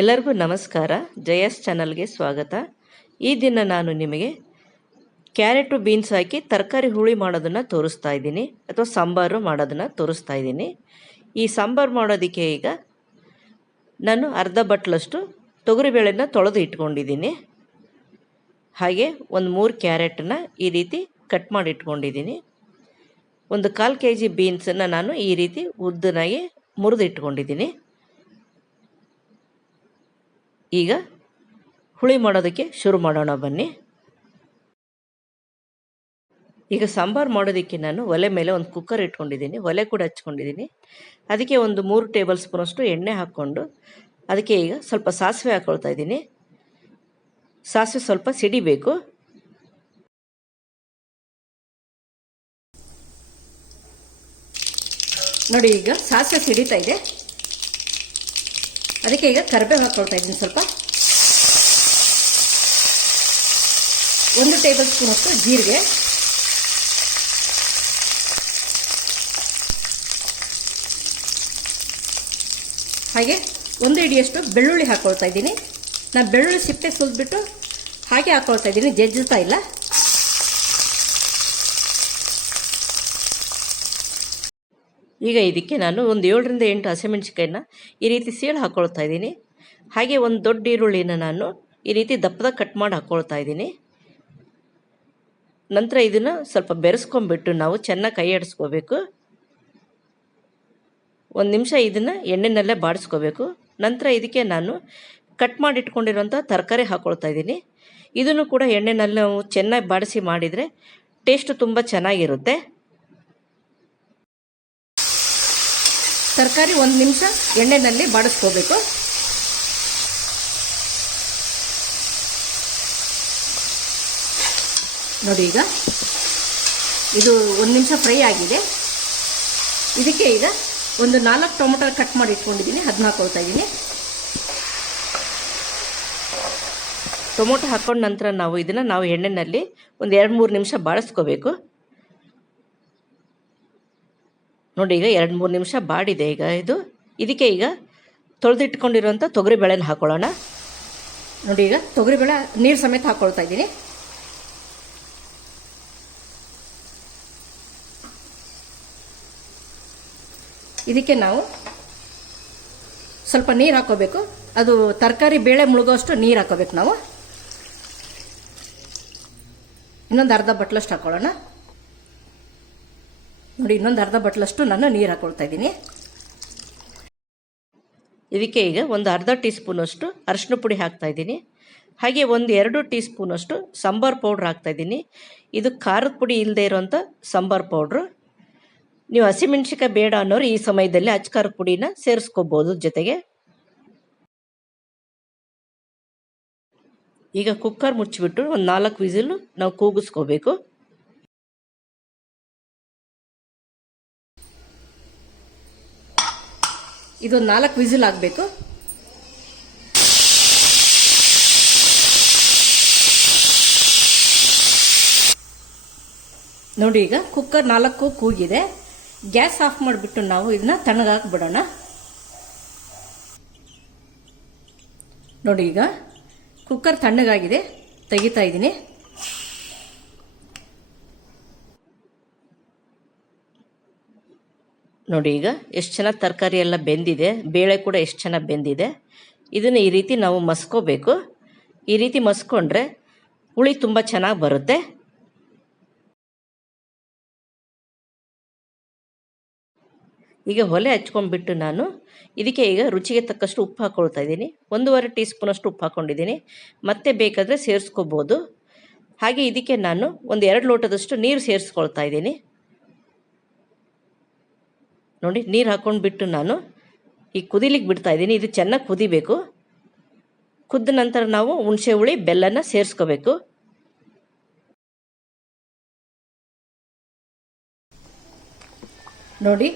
ಎಲ್ಲರಿಗೂ ನಮಸ್ಕಾರ. ಜಯಸ್ ಚಾನಲ್ಗೆ ಸ್ವಾಗತ. ಈ ದಿನ ನಾನು ನಿಮಗೆ ಕ್ಯಾರೆಟು ಬೀನ್ಸ್ ಹಾಕಿ ತರಕಾರಿ ಹುಳಿ ಮಾಡೋದನ್ನು ತೋರಿಸ್ತಾ ಇದ್ದೀನಿ, ಅಥವಾ ಸಾಂಬಾರು ಮಾಡೋದನ್ನು ತೋರಿಸ್ತಾ ಇದ್ದೀನಿ. ಈ ಸಾಂಬಾರು ಮಾಡೋದಕ್ಕೆ ಈಗ ನಾನು ಅರ್ಧ ಬಟ್ಲಷ್ಟು ತೊಗರಿಬೇಳೆನ ತೊಳೆದು ಇಟ್ಕೊಂಡಿದ್ದೀನಿ. ಹಾಗೆ ಒಂದು 3 ಕ್ಯಾರೆಟನ್ನ ಈ ರೀತಿ ಕಟ್ ಮಾಡಿ ಇಟ್ಕೊಂಡಿದ್ದೀನಿ. ಒಂದು 1/4 kg ಬೀನ್ಸನ್ನು ನಾನು ಈ ರೀತಿ ಉದ್ದನಾಗಿ ಮುರಿದು ಇಟ್ಕೊಂಡಿದ್ದೀನಿ. ಈಗ ಹುಳಿ ಮಾಡೋದಕ್ಕೆ ಶುರು ಮಾಡೋಣ ಬನ್ನಿ. ಈಗ ಸಾಂಬಾರು ಮಾಡೋದಕ್ಕೆ ನಾನು ಒಲೆ ಮೇಲೆ ಒಂದು ಕುಕ್ಕರ್ ಇಟ್ಕೊಂಡಿದ್ದೀನಿ, ಒಲೆ ಕೂಡ ಹಚ್ಕೊಂಡಿದ್ದೀನಿ. ಅದಕ್ಕೆ ಒಂದು 3 ಟೇಬಲ್ ಸ್ಪೂನಷ್ಟು ಎಣ್ಣೆ ಹಾಕ್ಕೊಂಡು ಅದಕ್ಕೆ ಈಗ ಸ್ವಲ್ಪ ಸಾಸಿವೆ ಹಾಕ್ಕೊಳ್ತಾ ಇದ್ದೀನಿ. ಸಾಸಿವೆ ಸ್ವಲ್ಪ ಸಿಡಿಬೇಕು. ನೋಡಿ, ಈಗ ಸಾಸಿವೆ ಸಿಡಿತಾ ಇದೆ. ಅದಕ್ಕೆ ಈಗ ಕರಿಬೇವು ಹಾಕ್ಕೊಳ್ತಾ ಇದ್ದೀನಿ. ಸ್ವಲ್ಪ 1 ಟೇಬಲ್ ಸ್ಪೂನಷ್ಟು ಜೀರಿಗೆ, ಹಾಗೆ 1 ಹಿಡಿಯಷ್ಟು ಬೆಳ್ಳುಳ್ಳಿ ಹಾಕ್ಕೊಳ್ತಾ ಇದ್ದೀನಿ. ನಾನು ಬೆಳ್ಳುಳ್ಳಿ ಸಿಪ್ಪೆ ಸುಲಿದ್ಬಿಟ್ಟು ಹಾಗೆ ಹಾಕ್ಕೊಳ್ತಾ ಇದ್ದೀನಿ, ಜಜ್ಜುತ್ತಾ ಇಲ್ಲ. ಈಗ ಇದಕ್ಕೆ ನಾನು ಒಂದು 7 ರಿಂದ 8 ಹಸಿಮೆಣಸಿಕಾಯಿನ ಈ ರೀತಿ ಸೀಳು ಹಾಕ್ಕೊಳ್ತಾ ಇದ್ದೀನಿ. ಹಾಗೆ ಒಂದು ದೊಡ್ಡ ಈರುಳ್ಳಿನ ನಾನು ಈ ರೀತಿ ದಪ್ಪದಾಗ ಕಟ್ ಮಾಡಿ ಹಾಕ್ಕೊಳ್ತಾ ಇದ್ದೀನಿ. ನಂತರ ಇದನ್ನು ಸ್ವಲ್ಪ ಬೆರೆಸ್ಕೊಂಡ್ಬಿಟ್ಟು ನಾವು ಚೆನ್ನಾಗಿ ಕೈ ಆಡಿಸ್ಕೋಬೇಕು. 1 ನಿಮಿಷ ಇದನ್ನು ಎಣ್ಣೆನಲ್ಲೇ ಬಾಡಿಸ್ಕೋಬೇಕು. ನಂತರ ಇದಕ್ಕೆ ನಾನು ಕಟ್ ಮಾಡಿ ಇಟ್ಕೊಂಡಿರೋಂಥ ತರಕಾರಿ ಹಾಕ್ಕೊಳ್ತಾ ಇದ್ದೀನಿ. ಇದನ್ನು ಕೂಡ ಎಣ್ಣೆನಲ್ಲಿ ನಾವು ಚೆನ್ನಾಗಿ ಬಾಡಿಸಿ ಮಾಡಿದರೆ ಟೇಸ್ಟು ತುಂಬ ಚೆನ್ನಾಗಿರುತ್ತೆ. ತರಕಾರಿ 1 ನಿಮಿಷ ಎಣ್ಣೆನಲ್ಲಿ ಬಾಡಿಸ್ಕೋಬೇಕು. ನೋಡಿ, ಈಗ ಇದು 1 ನಿಮಿಷ ಫ್ರೈ ಆಗಿದೆ. ಇದಕ್ಕೆ ಈಗ ಒಂದು 4 ಟೊಮೊಟೊ ಕಟ್ ಮಾಡಿ ಇಟ್ಕೊಂಡಿದ್ದೀನಿ, ಅದನ್ನ ಹಾಕ್ಕೊಳ್ತಾ ಇದ್ದೀನಿ. ಟೊಮೊಟೊ ಹಾಕ್ಕೊಂಡ ನಂತರ ನಾವು ಎಣ್ಣೆನಲ್ಲಿ ಒಂದು 2-3 ನಿಮಿಷ ಬಾಡಿಸ್ಕೋಬೇಕು. ನೋಡಿ, ಈಗ 2-3 ನಿಮಿಷ ಬಾಡಿದೆ. ಈಗ ಇದಕ್ಕೆ ಈಗ ತೊಳೆದಿಟ್ಕೊಂಡಿರೋಂಥ ತೊಗರಿಬೇಳೆನ ಹಾಕ್ಕೊಳ್ಳೋಣ. ನೋಡಿ, ಈಗ ತೊಗರಿಬೇಳೆ ನೀರು ಸಮೇತ ಹಾಕ್ಕೊಳ್ತಾ ಇದ್ದೀನಿ. ಇದಕ್ಕೆ ನಾವು ಸ್ವಲ್ಪ ನೀರು ಹಾಕೋಬೇಕು. ಅದು ತರಕಾರಿ ಬೇಳೆ ಮುಳುಗೋಷ್ಟು ನೀರು ಹಾಕೋಬೇಕು ನಾವು. ಇನ್ನೊಂದು ಅರ್ಧ ಬಟ್ಲಷ್ಟು ಹಾಕೊಳ್ಳೋಣ. ನೋಡಿ, ಇನ್ನೊಂದು ಅರ್ಧ ಬಟ್ಲಷ್ಟು ನಾನು ನೀರು ಹಾಕ್ಕೊಳ್ತಾ ಇದ್ದೀನಿ. ಇದಕ್ಕೆ ಈಗ ಒಂದು ಅರ್ಧ ಟೀ ಸ್ಪೂನಷ್ಟು ಅರಿಶಿನ ಪುಡಿ ಹಾಕ್ತಾ ಇದ್ದೀನಿ. ಹಾಗೆ ಒಂದು 2 ಟೀ ಸ್ಪೂನಷ್ಟು ಸಾಂಬಾರು ಪೌಡ್ರ್ ಹಾಕ್ತಾ ಇದ್ದೀನಿ. ಇದು ಖಾರದ ಪುಡಿ ಇಲ್ಲದೆ ಇರೋಂಥ ಸಾಂಬಾರು ಪೌಡ್ರು. ನೀವು ಹಸಿಮೆಣ್ಸಿಕಾಯಿ ಬೇಡ ಅನ್ನೋರು ಈ ಸಮಯದಲ್ಲಿ ಅಚ್ಚ ಖಾರದ ಪುಡಿನ ಸೇರಿಸ್ಕೋಬೋದು ಜೊತೆಗೆ. ಈಗ ಕುಕ್ಕರ್ ಮುಚ್ಚಿಬಿಟ್ಟು ಒಂದು 4 ವಿಸಿಲು ನಾವು ಕೂಗಿಸ್ಕೋಬೇಕು. ಇದೊಂದು 4 ವಿಸಿಲ್ ಆಗಬೇಕು. ನೋಡಿ, ಈಗ ಕುಕ್ಕರ್ 4 ಕೂಗಿದೆ. ಗ್ಯಾಸ್ ಆಫ್ ಮಾಡಿಬಿಟ್ಟು ನಾವು ಇದನ್ನ ತಣ್ಣಗಾಕ್ಬಿಡೋಣ. ನೋಡಿ, ಈಗ ಕುಕ್ಕರ್ ತಣ್ಣಗಾಗಿದೆ, ತೆಗಿತಾ ಇದ್ದೀನಿ. ನೋಡಿ, ಈಗ ಎಷ್ಟು ಚೆನ್ನಾಗಿ ತರಕಾರಿ ಎಲ್ಲ ಬೆಂದಿದೆ, ಬೇಳೆ ಕೂಡ ಎಷ್ಟು ಚೆನ್ನಾಗಿ ಬೆಂದಿದೆ. ಇದನ್ನು ಈ ರೀತಿ ನಾವು ಮಸ್ಕೋಬೇಕು. ಈ ರೀತಿ ಮಸ್ಕೊಂಡ್ರೆ ಹುಳಿ ತುಂಬ ಚೆನ್ನಾಗಿ ಬರುತ್ತೆ. ಈಗ ಒಲೆ ಹಚ್ಕೊಂಡ್ಬಿಟ್ಟು ನಾನು ಇದಕ್ಕೆ ಈಗ ರುಚಿಗೆ ತಕ್ಕಷ್ಟು ಉಪ್ಪು ಹಾಕ್ಕೊಳ್ತಾ ಇದ್ದೀನಿ. 1.5 ಟೀ ಸ್ಪೂನಷ್ಟು ಉಪ್ಪು ಹಾಕ್ಕೊಂಡಿದ್ದೀನಿ. ಮತ್ತೆ ಬೇಕಾದರೆ ಸೇರಿಸ್ಕೋಬೋದು. ಹಾಗೆ ಇದಕ್ಕೆ ನಾನು ಒಂದು 2 ಲೋಟದಷ್ಟು ನೀರು ಸೇರಿಸ್ಕೊಳ್ತಾ ಇದ್ದೀನಿ. ನೋಡಿ, ನೀರು ಹಾಕ್ಕೊಂಡ್ಬಿಟ್ಟು ನಾನು ಈಗ ಕುದಿಲಿಕ್ಕೆ ಬಿಡ್ತಾ ಇದ್ದೀನಿ. ಇದು ಚೆನ್ನಾಗಿ ಕುದಿಬೇಕು. ಕುದ್ದ ನಂತರ ನಾವು ಹುಣಸೆ ಹುಳಿ ಬೆಲ್ಲನ ಸೇರಿಸ್ಕೋಬೇಕು. ನೋಡಿ,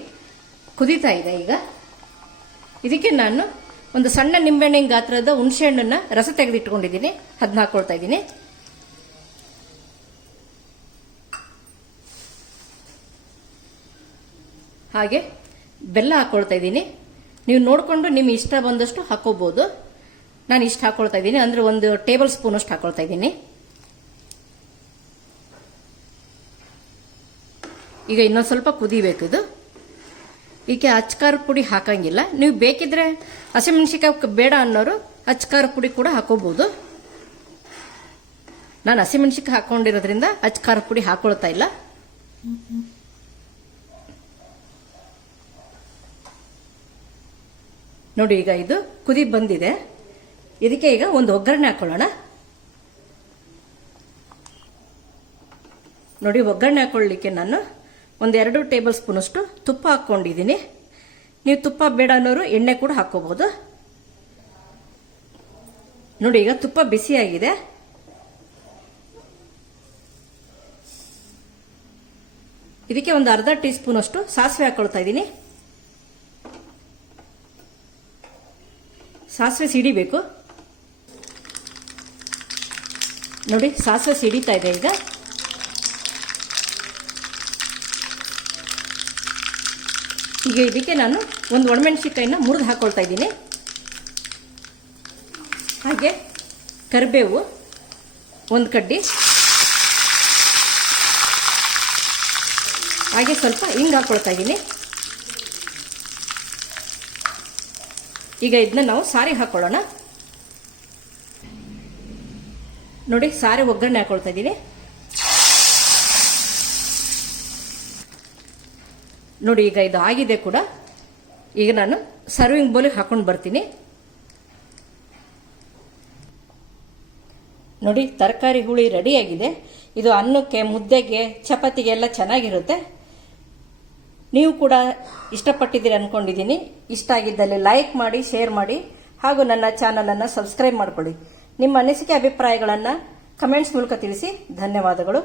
ಕುದೀತಾ ಇದೆ. ಈಗ ಇದಕ್ಕೆ ನಾನು ಒಂದು ಸಣ್ಣ ನಿಂಬೆಹಣ್ಣಿನ ಗಾತ್ರದ ಹುಣಸೆ ಹಣ್ಣನ್ನು ರಸ ತೆಗೆದಿಟ್ಕೊಂಡಿದ್ದೀನಿ, ಅದನ್ನ ಹಾಕ್ಕೊಳ್ತಾ ಇದ್ದೀನಿ. ಹಾಗೆ ಬೆಲ್ಲ ಹಾಕ್ಕೊಳ್ತಾ ಇದ್ದೀನಿ. ನೀವು ನೋಡಿಕೊಂಡು ನಿಮ್ಮ ಇಷ್ಟ ಬಂದಷ್ಟು ಹಾಕೋಬಹುದು. ನಾನು ಇಷ್ಟು ಹಾಕೊಳ್ತಾ ಇದ್ದೀನಿ, ಅಂದ್ರೆ 1 ಟೇಬಲ್ ಸ್ಪೂನ್ ಅಷ್ಟು ಹಾಕೊಳ್ತಾ ಇದ್ದೀನಿ. ಈಗ ಇನ್ನೊಂದು ಸ್ವಲ್ಪ ಕುದಿಬೇಕು ಇದು. ಈಗ ಅಚ್ಕಾರ ಪುಡಿ ಹಾಕಂಗಿಲ್ಲ, ನೀವು ಬೇಕಿದ್ರೆ ಹಸಿಮೆಣಸಿಕಾಯಿ ಬೇಡ ಅನ್ನೋರು ಅಚ್ಕಾರ ಪುಡಿ ಕೂಡ ಹಾಕೋಬಹುದು. ನಾನು ಹಸಿಮೆಣಸಿಕಾಯಿ ಹಾಕೊಂಡಿರೋದ್ರಿಂದ ಅಚ್ಕಾರ ಪುಡಿ ಹಾಕೊಳ್ತಾ ಇಲ್ಲ. ನೋಡಿ ಈಗ ಇದು ಕುದಿ ಬಂದಿದೆ. ಇದಕ್ಕೆ ಈಗ ಒಂದು ಒಗ್ಗರಣೆ ಹಾಕೊಳ್ಳೋಣ. ನೋಡಿ ಒಗ್ಗರಣೆ ಹಾಕೊಳ್ಳಿಕ್ಕೆ ನಾನು 1-2 ಟೇಬಲ್ ಸ್ಪೂನ್ ಅಷ್ಟು ತುಪ್ಪ ಹಾಕೊಂಡಿದ್ದೀನಿ. ನೀವು ತುಪ್ಪ ಬೇಡ ಅನ್ನೋರು ಎಣ್ಣೆ ಕೂಡ ಹಾಕೋಬಹುದು. ನೋಡಿ ಈಗ ತುಪ್ಪ ಬಿಸಿಯಾಗಿದೆ. ಇದಕ್ಕೆ ಒಂದು ಅರ್ಧ ಟೀ ಸ್ಪೂನ್ ಅಷ್ಟು ಸಾಸಿವೆ ಹಾಕೊಳ್ತಾ ಇದ್ದೀನಿ. ಸಾಸಿವೆ ಸಿಡಿಬೇಕು. ನೋಡಿ ಸಾಸಿವೆ ಸಿಡಿತಾ ಇದೆ. ಈಗ ಇದಕ್ಕೆ ನಾನು ಒಂದು ಒಣಮೆಣಸಿನಕಾಯಿನ ಮುರಿದು ಹಾಕೊಳ್ತಾ ಇದ್ದೀನಿ. ಹಾಗೆ ಕರಿಬೇವು 1 ಕಡ್ಡಿ, ಹಾಗೆ ಸ್ವಲ್ಪ ಹಿಂಗೆ ಹಾಕೊಳ್ತಾ ಇದ್ದೀನಿ. ಈಗ ಇದನ್ನ ನಾವು ಸಾರಿಗೆ ಹಾಕೊಳ್ಳೋಣ. ನೋಡಿ ಸಾರಿಗೆ ಒಗ್ಗರಣೆ ಹಾಕೊಳ್ತಾ ಇದ್ದೀನಿ. ನೋಡಿ ಈಗ ಇದು ಆಗಿದೆ ಕೂಡ. ಈಗ ನಾನು ಸರ್ವಿಂಗ್ ಬೌಲಿಗೆ ಹಾಕೊಂಡು ಬರ್ತೀನಿ. ನೋಡಿ ತರಕಾರಿ ಹುಳಿ ರೆಡಿಯಾಗಿದೆ. ಇದು ಅನ್ನಕ್ಕೆ, ಮುದ್ದೆಗೆ, ಚಪಾತಿಗೆ ಎಲ್ಲ ಚೆನ್ನಾಗಿರುತ್ತೆ. ನೀವು ಕೂಡ ಇಷ್ಟಪಟ್ಟಿದ್ದೀರಿ ಅನ್ಕೊಂಡಿದ್ದೀನಿ. ಇಷ್ಟ ಆಗಿದ್ದಲ್ಲಿ ಲೈಕ್ ಮಾಡಿ, ಶೇರ್ ಮಾಡಿ, ಹಾಗೂ ನನ್ನ ಚಾನಲನ್ನು ಸಬ್ಸ್ಕ್ರೈಬ್ ಮಾಡ್ಕೊಳ್ಳಿ. ನಿಮ್ಮ ಅನಿಸಿಕೆ ಅಭಿಪ್ರಾಯಗಳನ್ನು ಕಮೆಂಟ್ಸ್ ಮೂಲಕ ತಿಳಿಸಿ. ಧನ್ಯವಾದಗಳು.